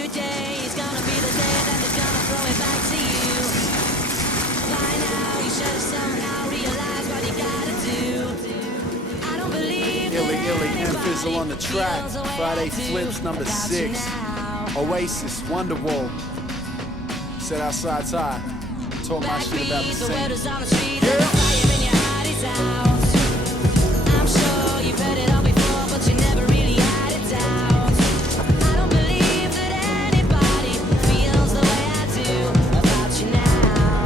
Today is gonna be the day that they're gonna throw it back to you. By now you should have somehow realized what you gotta do. I don't believe Illy-M-phazes on the track. Friday flips number 6. Oasis Wonderwall. Set outside tie. Talk my shit about the same. I'm sure you've heard it all before, but you never really had it down. I don't believe that anybody feels the way I do about you now.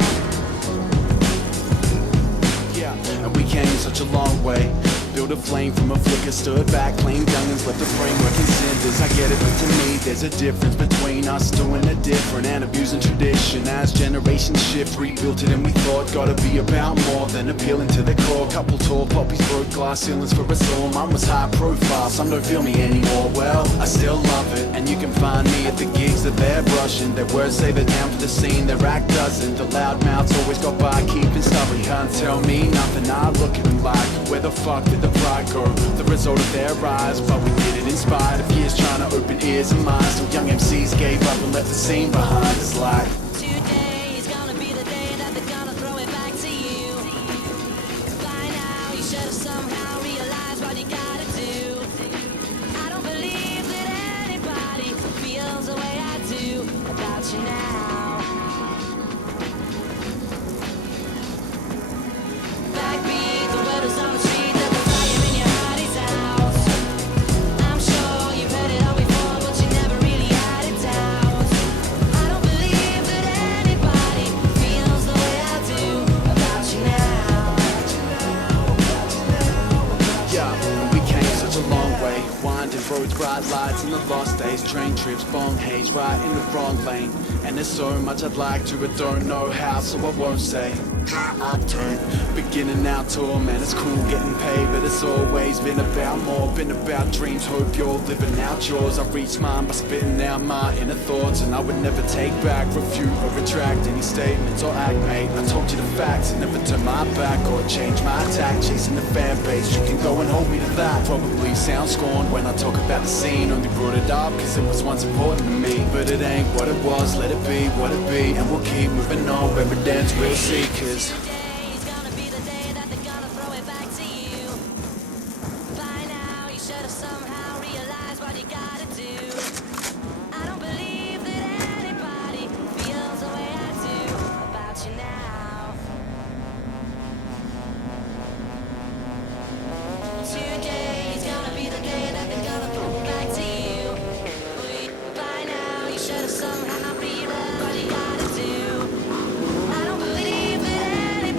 Yeah, and we came such a long way. Built a flame from a flicker, stood back, claimed youngins, left the framework in cinders. I get it, but to me there's a difference between us doing it different and abusing tradition. As generations shift, rebuilt it and we thought gotta be about more than appealing to the core. Couple tall poppies broke glass ceilings for us all. Mine was high profile, some don't feel me anymore. Well, I still love it, and you can find me at the gigs that they're brushing. Their words say they're down for the scene, their act doesn't. The loud mouths always got by, keeping stubborn. Can't tell me nothing, I look at them like, where the fuck did the pride go? The result of their rise, but we did it in spite of years trying to open ears and minds. Till young MCs gave up and left the scene behind. It's like today is gonna be the day that they're gonna throw it back to you. By now you should have somehow realized what you gotta do. I don't believe that anybody feels the way I do about you now. Backbeat, the word is on the street that the fire in your heart is out. I'm sure you've heard it all before, but you never really had it down. I don't believe that anybody feels the way I do about you now. yeah, and we came such a long way. Winding roads, bright lights in the lost days. Train trips, bong haze, right in the wrong lane. And there's so much I'd like to, but don't know how, so I won't say. Upturn, beginning our tour, man, it's cool getting paid, but it's always been about more, been about dreams. Hope you're living out yours. I reach mine by spitting out my inner thoughts, and I would never take back, refute or retract any statements or act, mate. I told you the facts and never turn my back or change my attack. Chasing the fan base, you can go and hold me to that. Probably sound scorned when I talk about the scene, only brought it up cause it was once important to me. But it ain't what it was, let it be what it be, and we'll keep moving on, evidence we'll see, cause today is gonna be the day that they're gonna throw it back to you. By now you should have somehow realized what you gotta do. I don't believe that anybody feels the way I do about you now. Today is gonna be the day that they're gonna throw it back to you. By now you should have somehow realized what you gotta do. I don't believe that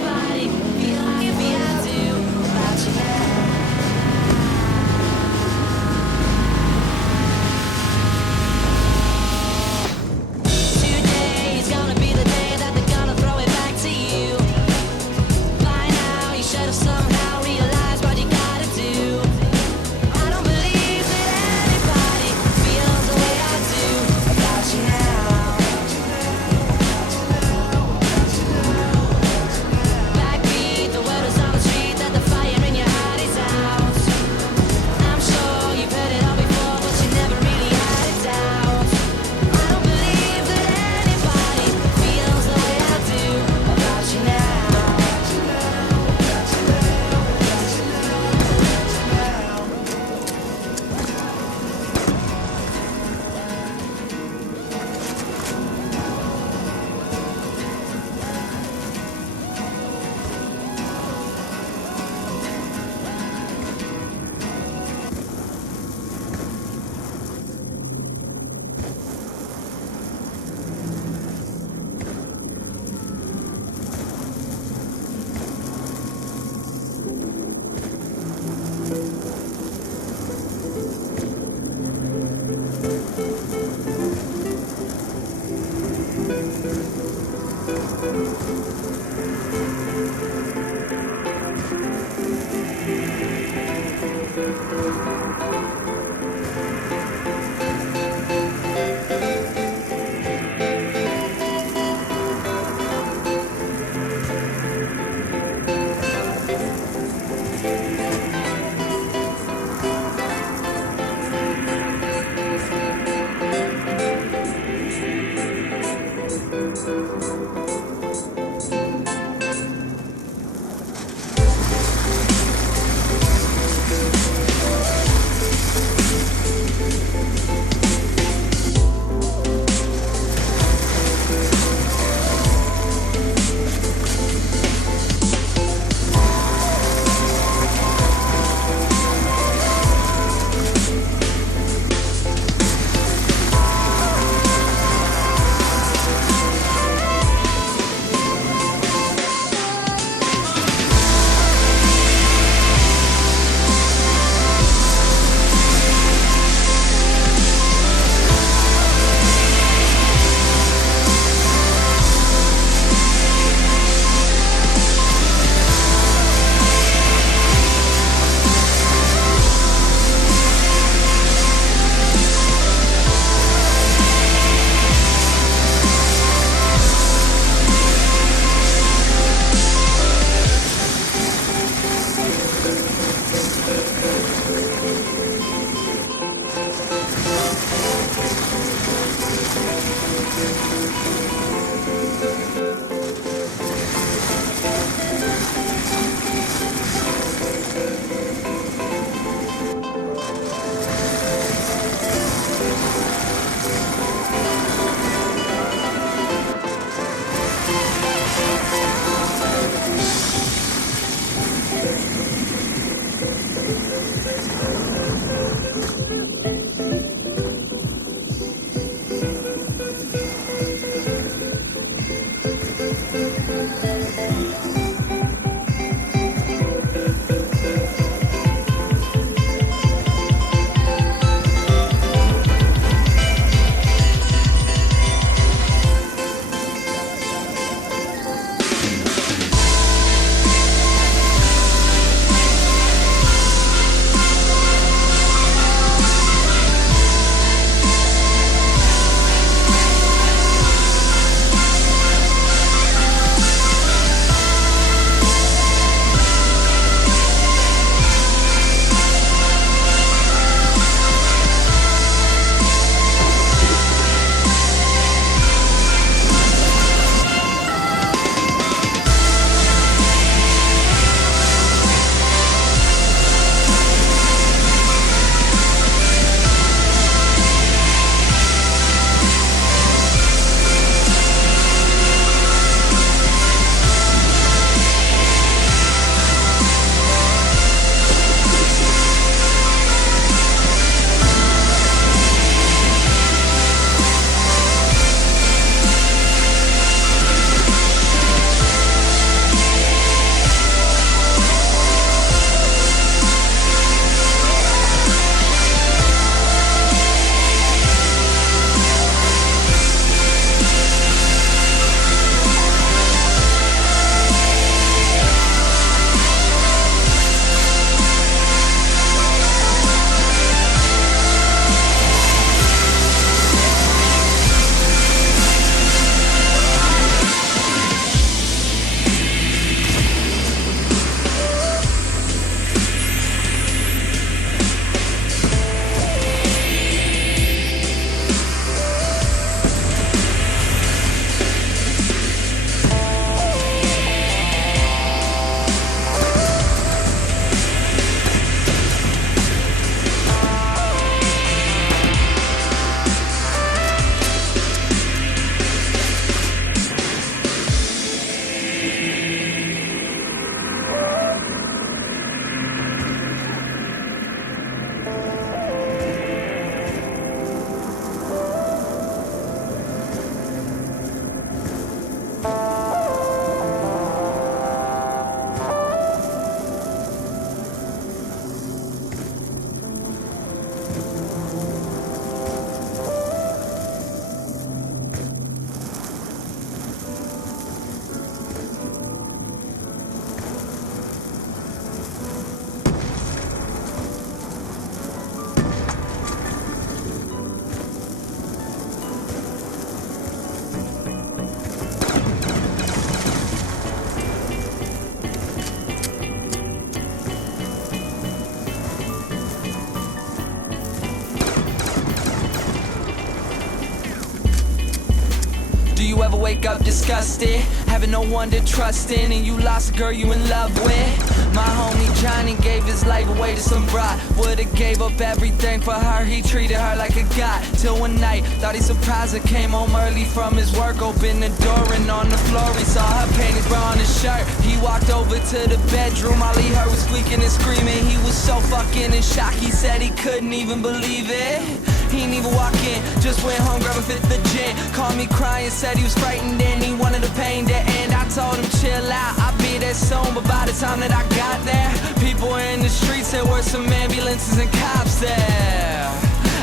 Do you ever wake up disgusted, having no one to trust in, and you lost a girl you in love with? My homie Johnny gave his life away to some bride. Would've gave up everything for her, he treated her like a god. Till one night, thought he surprised her, came home early from his work, opened the door and on the floor he saw her panties, bra on his shirt. He walked over to the bedroom, all he heard was squeaking and screaming. He was so fucking in shock, he said he couldn't even believe it. He didn't even walk in, just went home, grabbed a fifth of gin. Called me crying, said he was frightened and he wanted the pain to end. I told him chill out, I'll be there soon. But by the time that I got there, people were in the streets, there were some ambulances and cops there.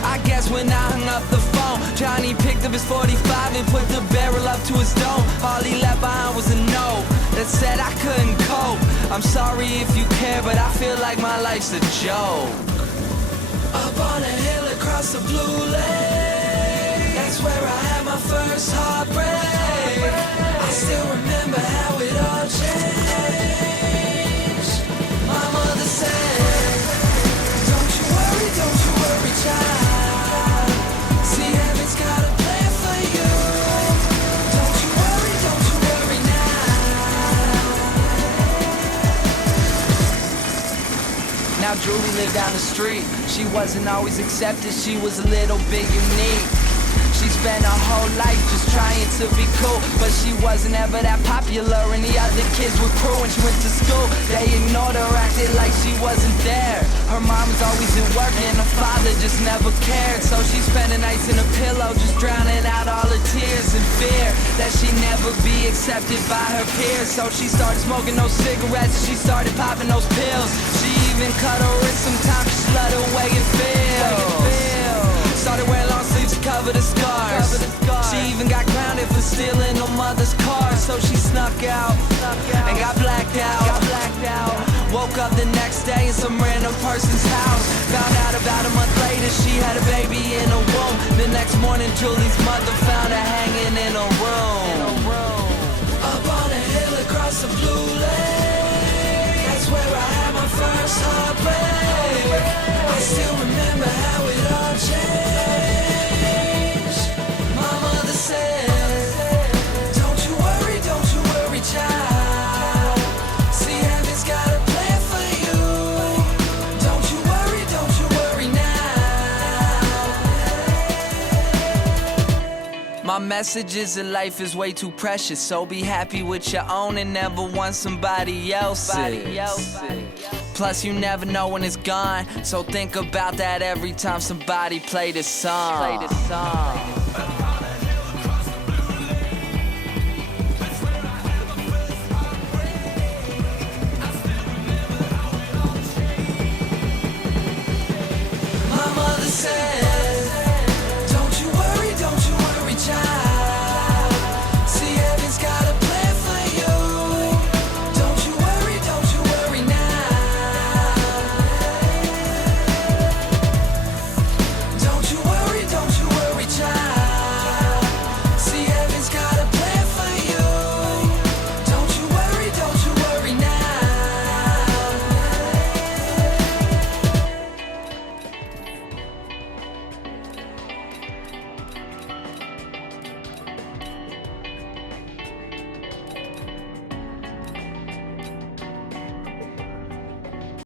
I guess when I hung up the phone, Johnny picked up his 45 and put the barrel up to his dome. All he left behind was a note that said I couldn't cope. I'm sorry if you care, but I feel like my life's a joke. Up on a hill across the blue lake, that's where I had my first heartbreak. I still remember how it all changed. My mother said, don't you worry, child. See, heaven's got a plan for you. Don't you worry now. Now Julie lived down the street. She wasn't always accepted, she was a little bit unique. She spent her whole life just trying to be cool, but she wasn't ever that popular and the other kids were cool. When she went to school, they ignored her, acted like she wasn't there. Her mom was always at work and her father just never cared. So she spent the nights in a pillow, just drowning out all her tears and fear that she'd never be accepted by her peers. So she started smoking those cigarettes, she started popping those pills. She even cut her wrist sometimes, she let her way it feels. Started wearing long sleeves to cover the scars. She even got grounded for stealing her mother's car. So she snuck out and got blacked out. Woke up the next day in some random person's house. Found out about a month later she had a baby in her womb. The next morning Julie's mother found her hanging in her room. Up on a hill across the blue lake, that's where I had my first heartbreak. I still remember how it all changed. My mother said, don't you worry, child. See, heaven's got a plan for you. Don't you worry now. My message is that life is way too precious, so be happy with your own and never want somebody else's. Plus you never know when it's gone, so think about that every time somebody play this song.